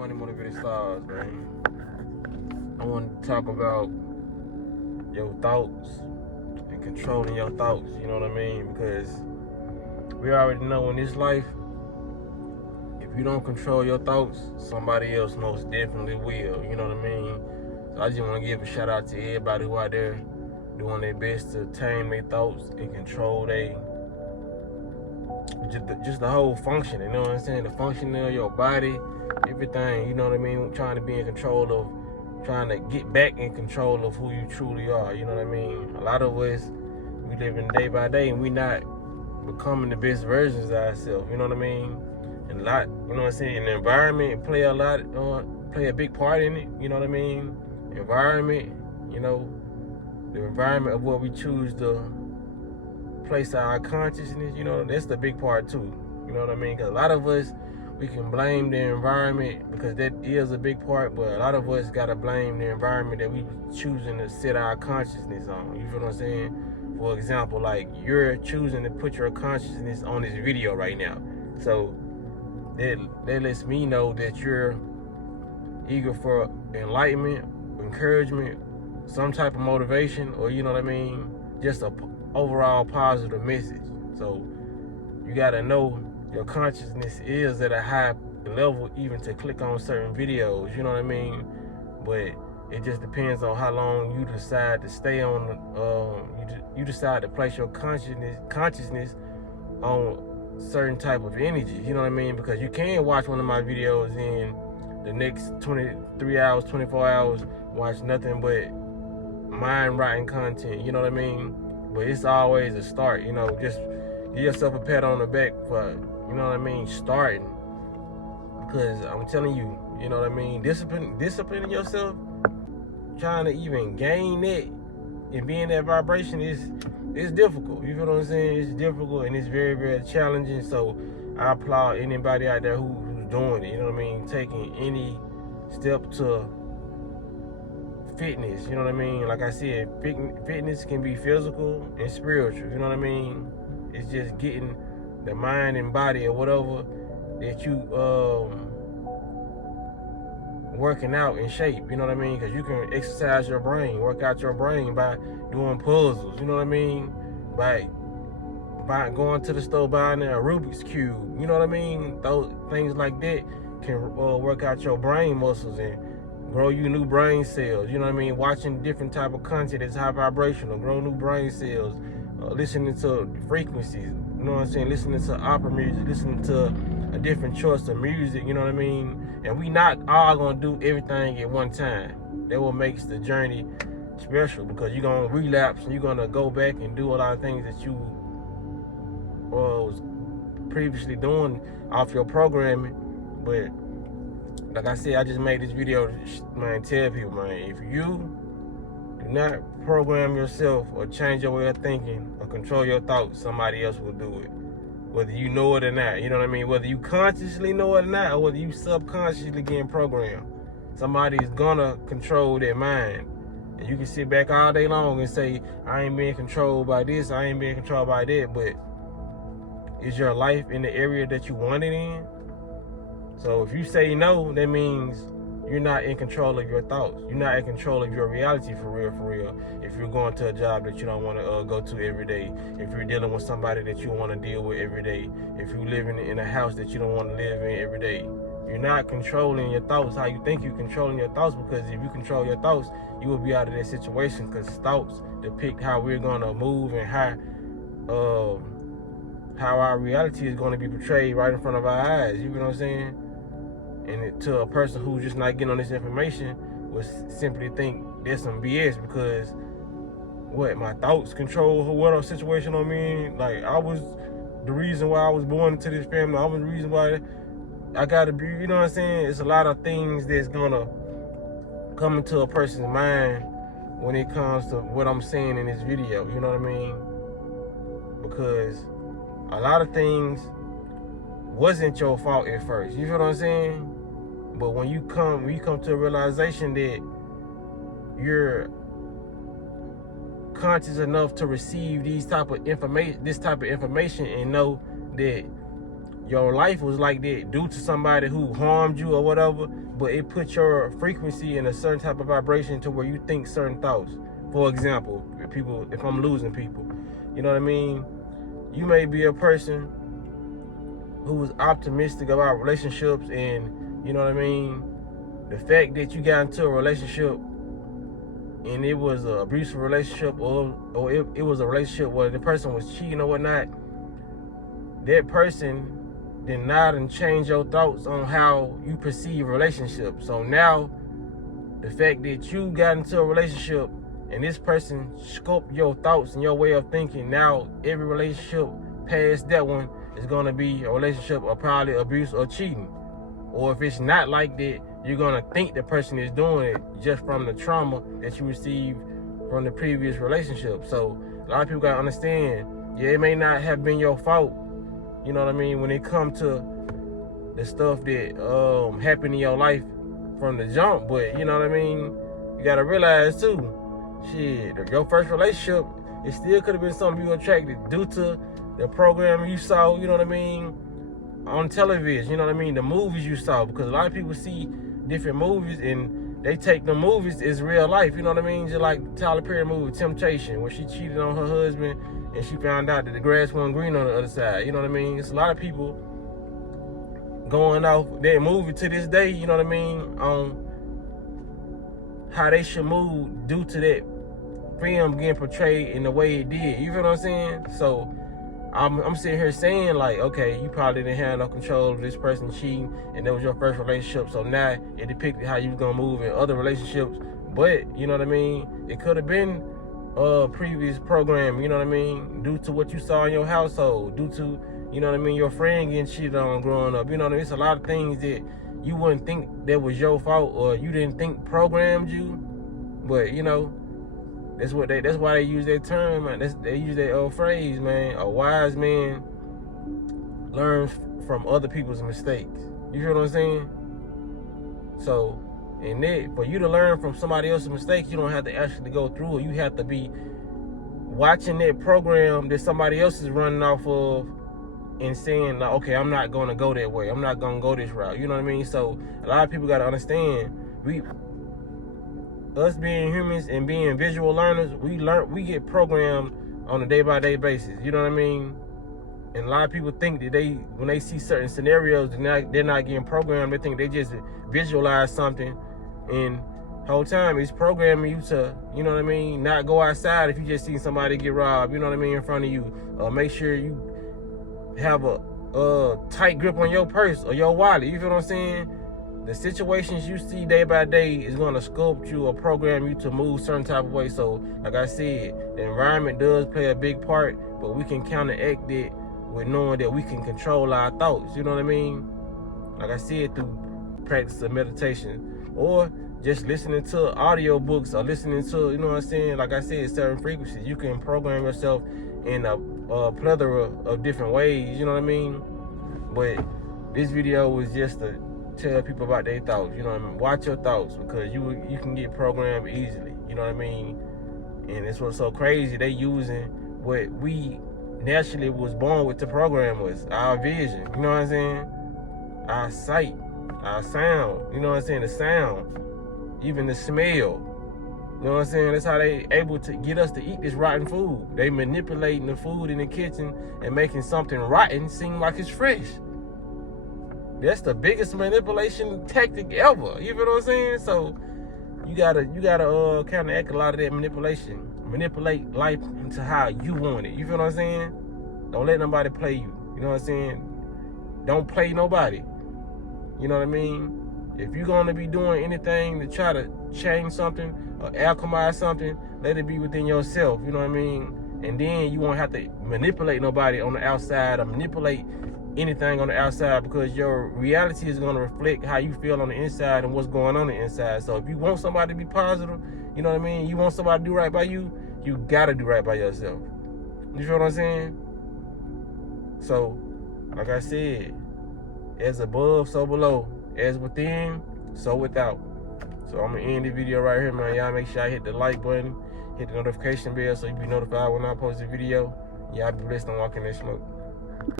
Money Motivated Stars, man. I want to talk about your thoughts and controlling your thoughts, you know what I mean? Because we already know in this life, if you don't control your thoughts, somebody else most definitely will, you know what I mean? So I just want to give a shout out to everybody who out there doing their best to tame their thoughts and control just the whole function, you know what I'm saying? The functioning of your body, everything, you know what I mean? Trying to be in control of, trying to get back in control of who you truly are, you know what I mean? A lot of us, we living day by day and we not becoming the best versions of ourselves, you know what I mean? And a lot, you know what I'm saying? And the environment play a big part in it, you know what I mean? Environment, you know, the environment of what we choose to place our consciousness, you know, that's the big part too. You know what I mean? Because a lot of us, we can blame the environment because that is a big part, but a lot of us got to blame the environment that we choosing to set our consciousness on. You feel what I'm saying? For example, like you're choosing to put your consciousness on this video right now. So that lets me know that you're eager for enlightenment, encouragement, some type of motivation, or you know what I mean? Just a overall positive message. So you gotta know your consciousness is at a high level even to click on certain videos, you know what I mean? But it just depends on how long you decide to stay on you decide to place your consciousness on certain type of energy, you know what I mean? Because you can watch one of my videos in the next 23 hours, 24 hours, watch nothing but mind-rotting content, you know what I mean? But it's always a start, you know, just give yourself a pat on the back for, you know what I mean, starting. Because I'm telling you, you know what I mean, disciplining yourself, trying to even gain that and be in that vibration it's difficult. You feel what I'm saying? It's difficult and it's very, very challenging. So I applaud anybody out there who's doing it, you know what I mean, taking any step to fitness, you know what I mean? Like I said, fitness can be physical and spiritual, you know what I mean? It's just getting the mind and body or whatever that you working out in shape, you know what I mean? Because you can exercise your brain, work out your brain by doing puzzles, you know what I mean? By going to the store, buying a Rubik's Cube, you know what I mean? Those things like that can work out your brain muscles and grow you new brain cells, you know what I mean? Watching different type of content that's high vibrational, grow new brain cells, listening to frequencies, you know what I'm saying? Listening to opera music, listening to a different choice of music, you know what I mean? And we not all gonna do everything at one time. That what makes the journey special, because you're gonna relapse and you're gonna go back and do a lot of things that you was previously doing off your programming. But like I said, I just made this video to, man, tell people, man, if you do not program yourself or change your way of thinking or control your thoughts, somebody else will do it. Whether you know it or not, you know what I mean? Whether you consciously know it or not, or whether you subconsciously getting programmed, somebody's gonna control their mind. And you can sit back all day long and say, I ain't being controlled by this, I ain't being controlled by that, but is your life in the area that you want it in? So if you say no, that means you're not in control of your thoughts. You're not in control of your reality for real. If you're going to a job that you don't want to go to every day, if you're dealing with somebody that you want to deal with every day, if you're living in a house that you don't want to live in every day, you're not controlling your thoughts how you think you're controlling your thoughts, because if you control your thoughts, you will be out of that situation, because thoughts depict how we're going to move and how our reality is going to be portrayed right in front of our eyes. You know what I'm saying? And to a person who's just not getting on this information would simply think there's some BS, because my thoughts control what situation I'm in. Like, I was the reason why I was born into this family. I was the reason why I gotta be, you know what I'm saying? It's a lot of things that's gonna come into a person's mind when it comes to what I'm saying in this video, you know what I mean? Because a lot of things wasn't your fault at first, you feel what I'm saying? But when you come to a realization that you're conscious enough to receive this type of information and know that your life was like that due to somebody who harmed you or whatever, but it put your frequency in a certain type of vibration to where you think certain thoughts. For example, if I'm losing people, you know what I mean? You may be a person who was optimistic about relationships, and you know what I mean, the fact that you got into a relationship and it was an abusive relationship, or it was a relationship where the person was cheating or whatnot, that person did not change your thoughts on how you perceive relationships. So now, the fact that you got into a relationship and this person scoped your thoughts and your way of thinking, now every relationship past that one is going to be a relationship of probably abuse or cheating. Or if it's not like that, you're going to think the person is doing it just from the trauma that you received from the previous relationship. So a lot of people got to understand, yeah, it may not have been your fault, you know what I mean, when it comes to the stuff that happened in your life from the jump, but you know what I mean, you got to realize too, shit, your first relationship, it still could have been something you attracted due to the program you saw, you know what I mean, on television, you know what I mean, the movies you saw, because a lot of people see different movies and they take the movies as real life, you know what I mean, just like Tyler Perry movie Temptation, where she cheated on her husband and she found out that the grass wasn't green on the other side, you know what I mean. It's a lot of people going off that movie to this day, you know what I mean, on how they should move due to that film getting portrayed in the way it did, you feel what I'm saying? So I'm sitting here saying, like, okay, you probably didn't have no control of this person cheating, and that was your first relationship, so now it depicted how you was gonna move in other relationships. But you know what I mean, it could have been a previous program, you know what I mean, due to what you saw in your household, due to, you know what I mean, your friend getting cheated on growing up, you know what I mean. It's a lot of things that you wouldn't think that was your fault, or you didn't think programmed you, but you know, that's why they use that term, man. They use that old phrase, man. A wise man learns from other people's mistakes. You feel what I'm saying? So, in that, for you to learn from somebody else's mistakes, you don't have to actually go through it. You have to be watching that program that somebody else is running off of and saying, like, okay, I'm not going to go that way. I'm not going to go this route. You know what I mean? So, a lot of people got to understand, us being humans and being visual learners, we get programmed on a day-by-day basis, you know what I mean? And a lot of people think that when they see certain scenarios, they're not getting programmed. They think they just visualize something, and the whole time it's programming you to, you know what I mean, not go outside if you just see somebody get robbed, you know what I mean, in front of you. Make sure you have a tight grip on your purse or your wallet, you feel what I'm saying? The situations you see day by day is going to sculpt you or program you to move certain type of way. So, like I said, the environment does play a big part, but we can counteract it with knowing that we can control our thoughts. You know what I mean? Like I said, through practice of meditation, or just listening to audio books, or listening to, you know what I'm saying? Like I said, certain frequencies. You can program yourself in a plethora of different ways. You know what I mean? But this video was just to tell people about their thoughts, you know what I mean? Watch your thoughts, because you can get programmed easily, you know what I mean? And it's what's so crazy, they using what we naturally was born with to program us, our vision, you know what I'm saying? Our sight, our sound, you know what I'm saying? The sound, even the smell, you know what I'm saying? That's how they able to get us to eat this rotten food. They manipulating the food in the kitchen and making something rotten seem like it's fresh. That's the biggest manipulation tactic ever. You feel what I'm saying? So you gotta counteract a lot of that manipulation. Manipulate life into how you want it. You feel what I'm saying? Don't let nobody play you. You know what I'm saying? Don't play nobody. You know what I mean? If you're gonna be doing anything to try to change something or alchemize something, let it be within yourself. You know what I mean? And then you won't have to manipulate nobody on the outside or manipulate anything on the outside, because your reality is going to reflect how you feel on the inside and what's going on the inside. So if you want somebody to be positive, you know what I mean, you want somebody to do right by you, you got to do right by yourself. You feel what I'm saying? So, like I said, as above, so below. As within, so without. So I'm going to end the video right here, man. Y'all make sure I hit the like button, hit the notification bell so you be notified when I post a video. Y'all be blessed and walk in that smoke.